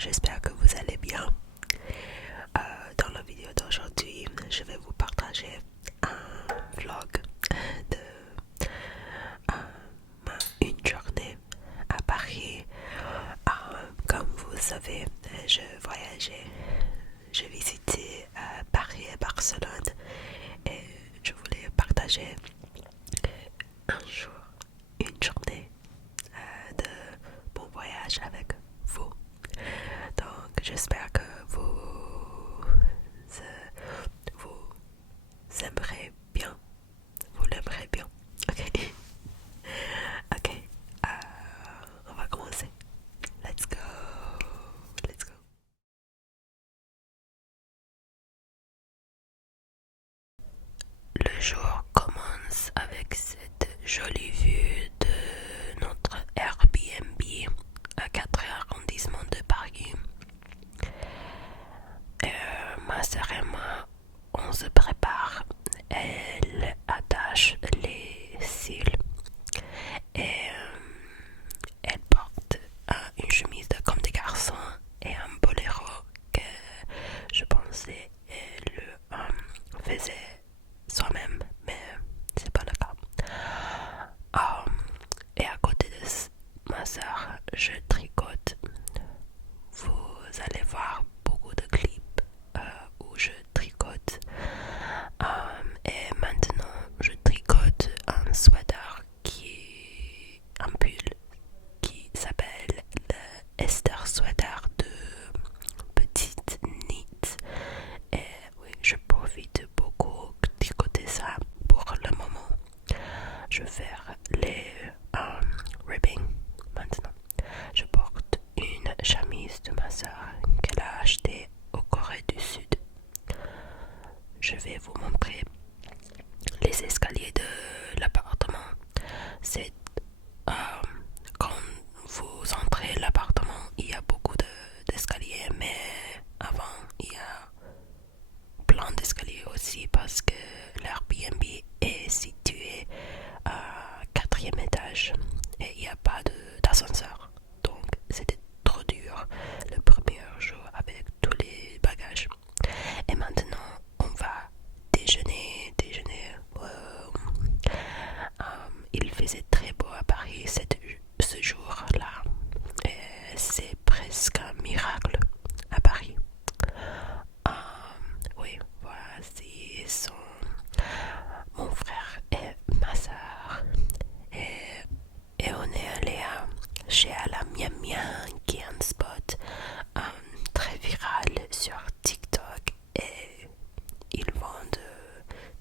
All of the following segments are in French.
j'espère que vous allez bien. Dans la vidéo d'aujourd'hui, je vais vous partager un vlog de une journée à Paris. Comme vous savez, je voyageais, j'ai visité Paris et Barcelone et je voulais partager un jour, une journée de mon voyage avec vous. Donc j'espère que vous aimerez bien. Vous l'aimerez bien. Ok. Ok. On va commencer. Let's go. Let's go. Le jour commence avec cette jolie vue de notre Airbnb à 4 arrondissements de Paris. Ma sœur et moi, on se prépare. Elle attache les cils et elle porte une chemise comme des garçons et un boléro que je pensais elle faisait soi-même, mais c'est pas le cas. Et à côté de ma soeur, je tricote. Vous allez voir beaucoup de clips où je tricote. Et maintenant, je tricote un sweater un pull qui s'appelle le Esther Sweater de Petite Knit. Et oui, je profite beaucoup de tricoter ça pour le moment. Je vais faire les ribbing maintenant. Je porte une chemise de ma soeur qu'elle a achetée au Corée du Sud. Je vais vous montrer les escaliers de l'appartement. C'est quand vous entrez l'appartement, il y a beaucoup d'escaliers, mais avant il y a plein d'escaliers aussi parce que l'Airbnb est situé à 4e étage et il n'y a pas d'ascenseur. Donc c'était trop dur le premier jour avec tous les bagages. Et maintenant on va déjeuner. Il faisait très beau à Paris ce jour-là. Et c'est presque un miracle à Paris. Oui, voici mon frère et ma soeur. Et on est allé chez Ala Miam Miam, qui est un spot très viral sur TikTok. Et ils vendent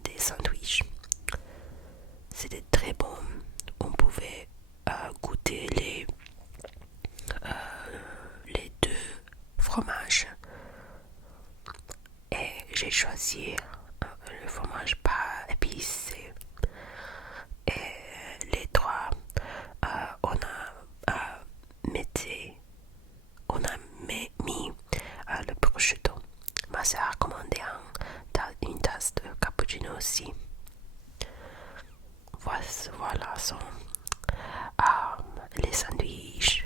des sandwichs. C'était très bon. On pouvait goûter les deux fromages. Et j'ai choisi le fromage pas épicé. Et les trois, on mis le prosciutto. Ma soeur a commandé une tasse de cappuccino aussi. Voilà sont les sandwichs.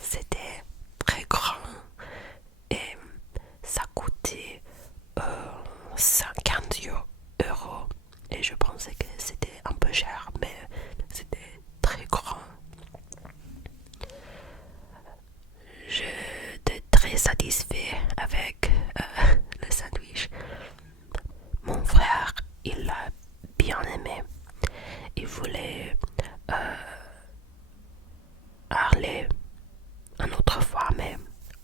C'était très grand et ça coûtait 50 euros. Et je pensais que c'était un peu cher, mais c'était très grand. J'étais très satisfait avec le sandwich. Mon frère, il l'a bien aimé. Il voulait aller une autre fois, mais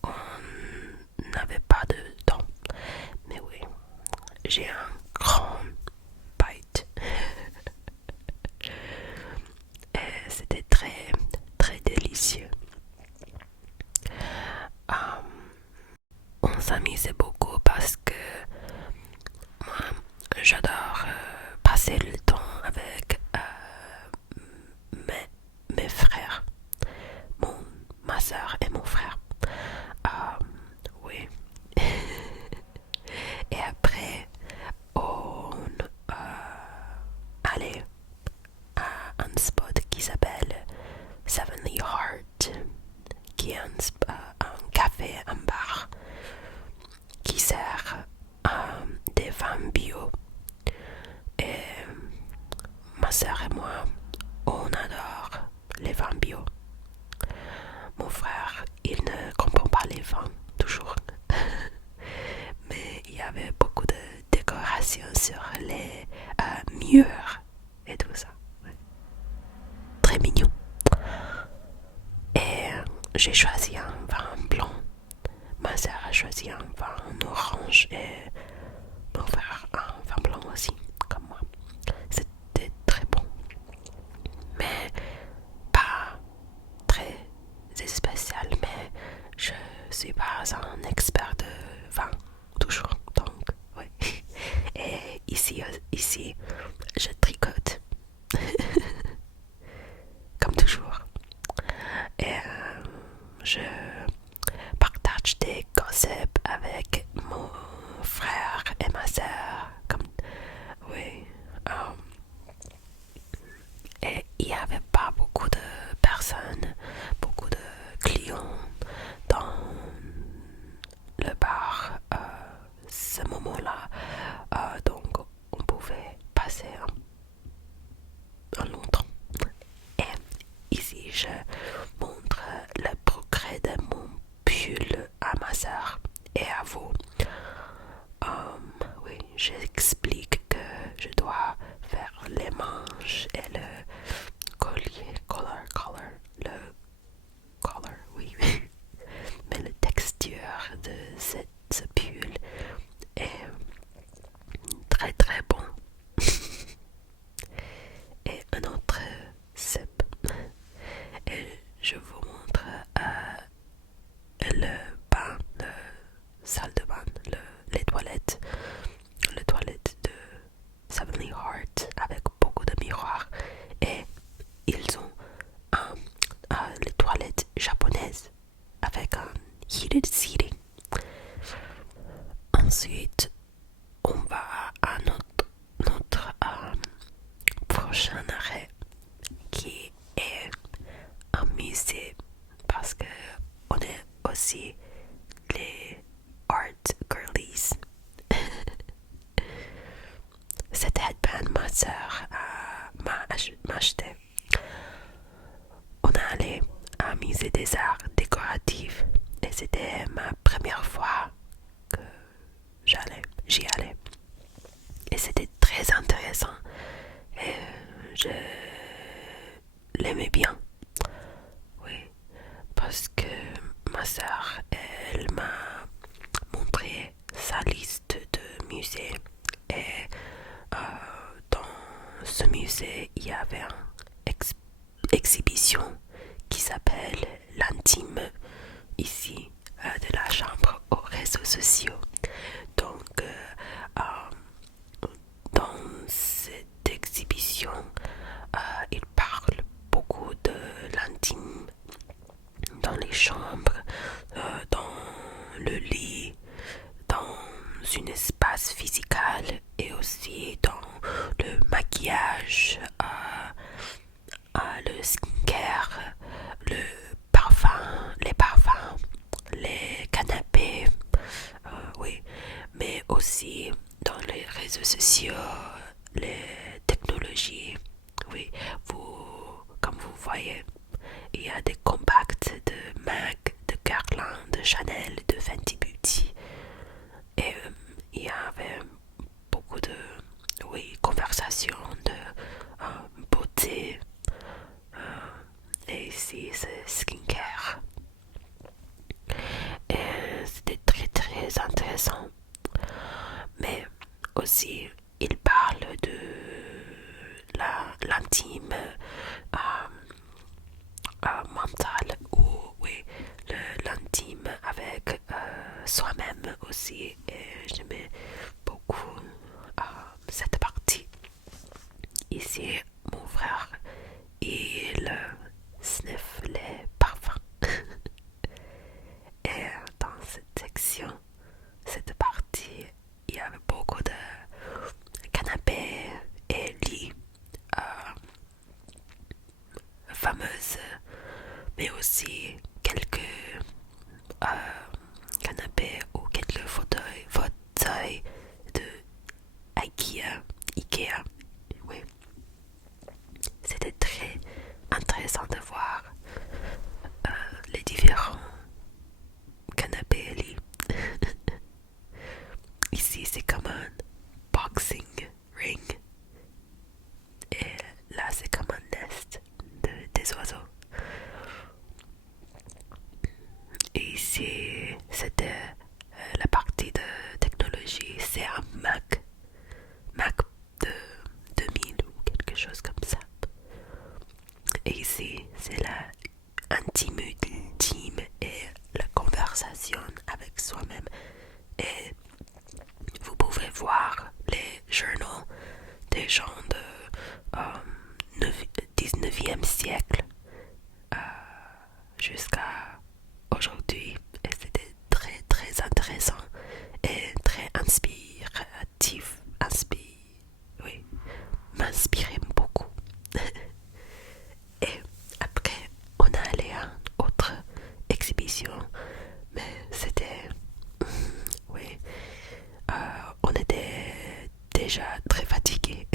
on n'avait pas de temps. Mais oui, j'ai un grand bite. Et c'était très, très délicieux. On s'amusait beaucoup parce que moi, j'adore passer le temps avec mes frères, ma soeur et mon frère. Oui. Et après, on allait à un spot qui s'appelle Sevenly Heart, qui est un café, un bar qui sert des vins bio. Et ma soeur et moi, on adore les vins bio. Mon frère, il ne comprend pas les vins, toujours. Mais il y avait beaucoup de décorations sur les murs et tout ça. Ouais. Très mignon. Et j'ai choisi un vin blanc. Ma soeur a choisi un vin orange et mon frère un vin blanc aussi, comme moi. C'était très bon. Mais pas très spécial, mais je suis pas un expert de vin, toujours. Donc, ouais. Et ici, je tricote. Comme toujours. Et je partage des gossips avec mon frère et ma soeur. Comme, oui. Et il n'y avait pas beaucoup de personnes, beaucoup de clients dans le bar ce moment-là. Donc on pouvait passer un long temps. Et ici je montre le progrès de mon pull à ma soeur et à vous. Oui, j'explique que je dois faire les manches et le collier, le collar, oui. Mais la texture de ce pull est très très bon. Et un autre sip. Et je vous montre le bain, la salle de bain, les toilettes de Heavenly Heart avec beaucoup de miroirs. Et ils ont les toilettes japonaises avec un heated seating. Ensuite, on va à notre prochain arrêt qui est un musée parce que on est aussi les art girlies. Cette headband, ma soeur m'a acheté. On est allé à un musée des arts décoratifs et c'était ma première fois que j'y allais. Et c'était très intéressant et je l'aimais bien. Oui, parce que ma soeur, elle m'a montré sa liste de musées et dans ce musée, il y avait une exhibition qui s'appelle l'intime ici de la chambre aux réseaux sociaux. Donc, dans cette exhibition, il parle beaucoup de l'intime dans les chambres, dans le lit, dans un espace physique et aussi dans le maquillage, le skincare, les parfums, les canapés, oui, mais aussi dans les réseaux sociaux, les technologies, oui, comme vous voyez, il y a des compacts de MAC, de Guerlain, de Chanel, de Fenty Beauty, et il y avait beaucoup de, oui, conversations de beauté, et ici c'est skincare. Et c'était très très intéressant. Mais aussi, il parle de l'intime mental ou oui, l'intime avec soi-même aussi. Et j'aimais beaucoup cette partie. Ici, mon frère, il sniffe les parfums. Et dans cette section, cette partie, il y avait beaucoup de canapés et lits fameuses, mais aussi quelques canapés ou quelques fauteuils de Ikea. Oui. C'était très intéressant de voir les différents canapés et lits. Ici, c'est comme un boxing ring. Et là, c'est comme un nest des oiseaux. Et ici, c'était la partie de technologie. C'est un Mac de 2000 ou quelque chose comme ça. Et ici, c'est la intime ultime et la conversation avec soi-même. Et vous pouvez voir les journaux des gens de 19e siècle jusqu'à aujourd'hui. Et c'était très très intéressant et très inspiratif. Oui, m'inspirait beaucoup. Et après, on a allé à une autre exhibition, mais c'était, oui, on était déjà très fatigués,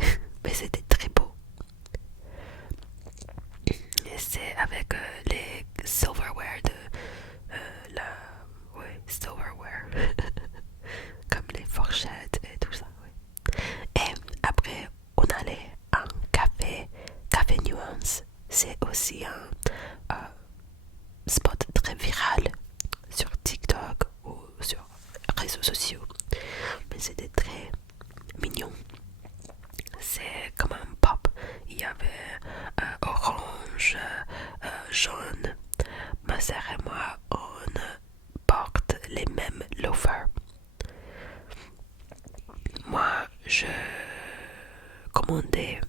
mais c'était très beau. Et c'est avec les silverware de la, oui, silverware, comme les fourchettes et tout ça. Oui. Et après, on allait à un café Nuance. C'est aussi un spot très viral sur TikTok ou sur les réseaux sociaux. Mais c'était très mignon. C'est comme un pop. Il y avait orange, jaune. Ma sœur et moi, on porte les mêmes loafers. Moi, j'ai commandé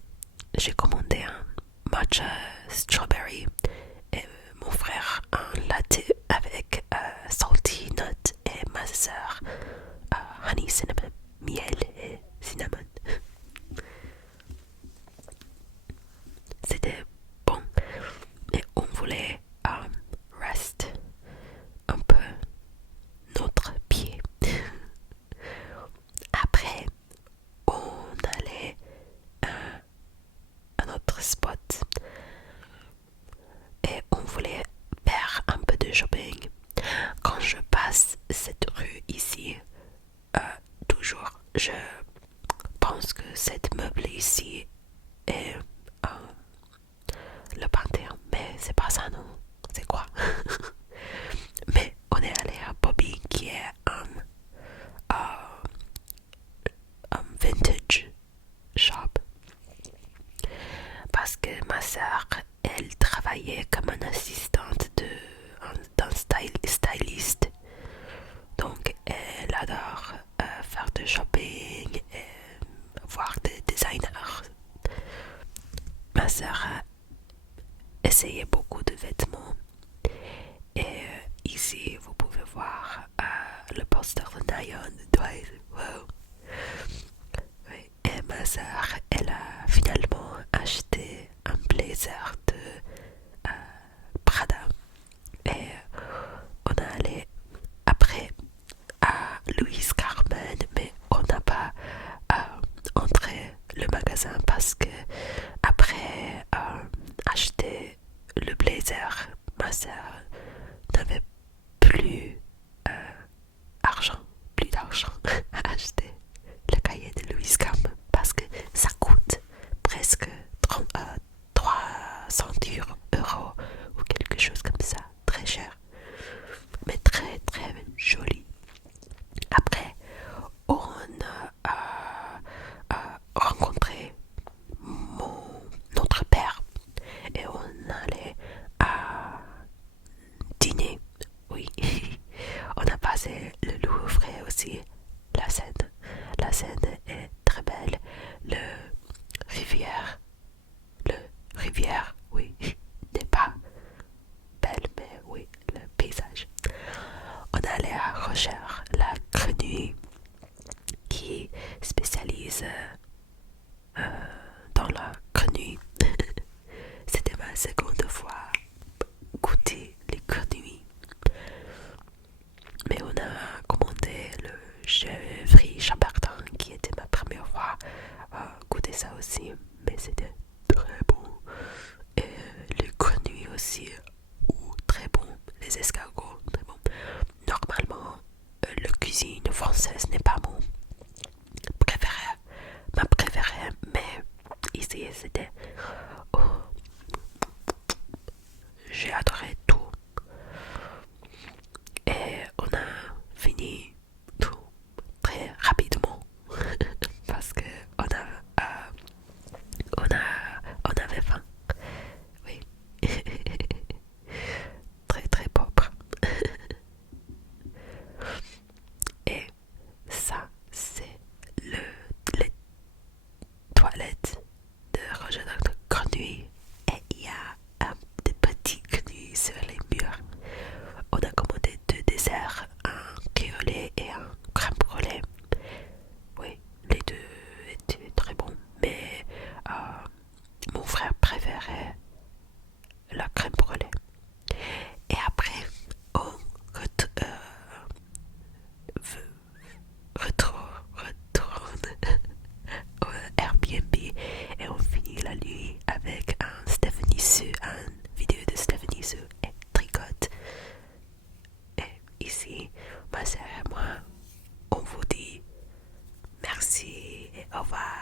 un matcha strawberry et mon frère un latte avec salty nut et ma sœur honey cinnamon, miel et cinnamon. C'était bon, mais on voulait rest un peu notre pied. Après, on allait à notre spot et on voulait faire un peu de shopping. Quand je passe cette rue ici, toujours, je pense que cette meuble ici est le Panthéon, mais c'est pas ça, non? C'est quoi? Mais on est allé à Bobby, qui est un vintage shop, parce que ma soeur, elle travaillait comme une assistante d'un styliste. Donc elle adore faire du shopping et voir des designers. Ma soeur a essayé beaucoup de vêtements. Et ici, vous pouvez voir le poster de Nayeon. Wow. Oui. Et ma soeur, elle a finalement acheté un blazer de Prada. Et on est allé après à Louise Carmen, mais on n'a pas entré le magasin parce que après acheter le blazer, ma soeur n'avait plus plus d'argent à acheter le cahier de Louise Carmen parce que ça coûte presque 300 € ou quelque chose comme ça, très cher, mais très très joli. Après, on a rencontré notre père et on allait à dîner les escargots, très bon. Normalement, la cuisine française n'est pas mon préféré, ma préférée, mais ici c'était... Oh, j'ai adoré tout. Et on a fini tout très rapidement parce que on avait faim. Oui. Très très pauvre. Et ça, c'est les toilettes de Roger de Grenouille. Et il y a des petits grenouilles sur les murs. On a commandé deux desserts, un créolé et un crème brûlée. Oui, les deux étaient très bons, mais mon frère préférait la crème brûlée. Et après, on retourne au Airbnb et on finit la nuit avec un Stephanie Sue, une vidéo de Stephanie Sue et tricote. Et ici, ma sœur et moi, on vous dit merci et au revoir.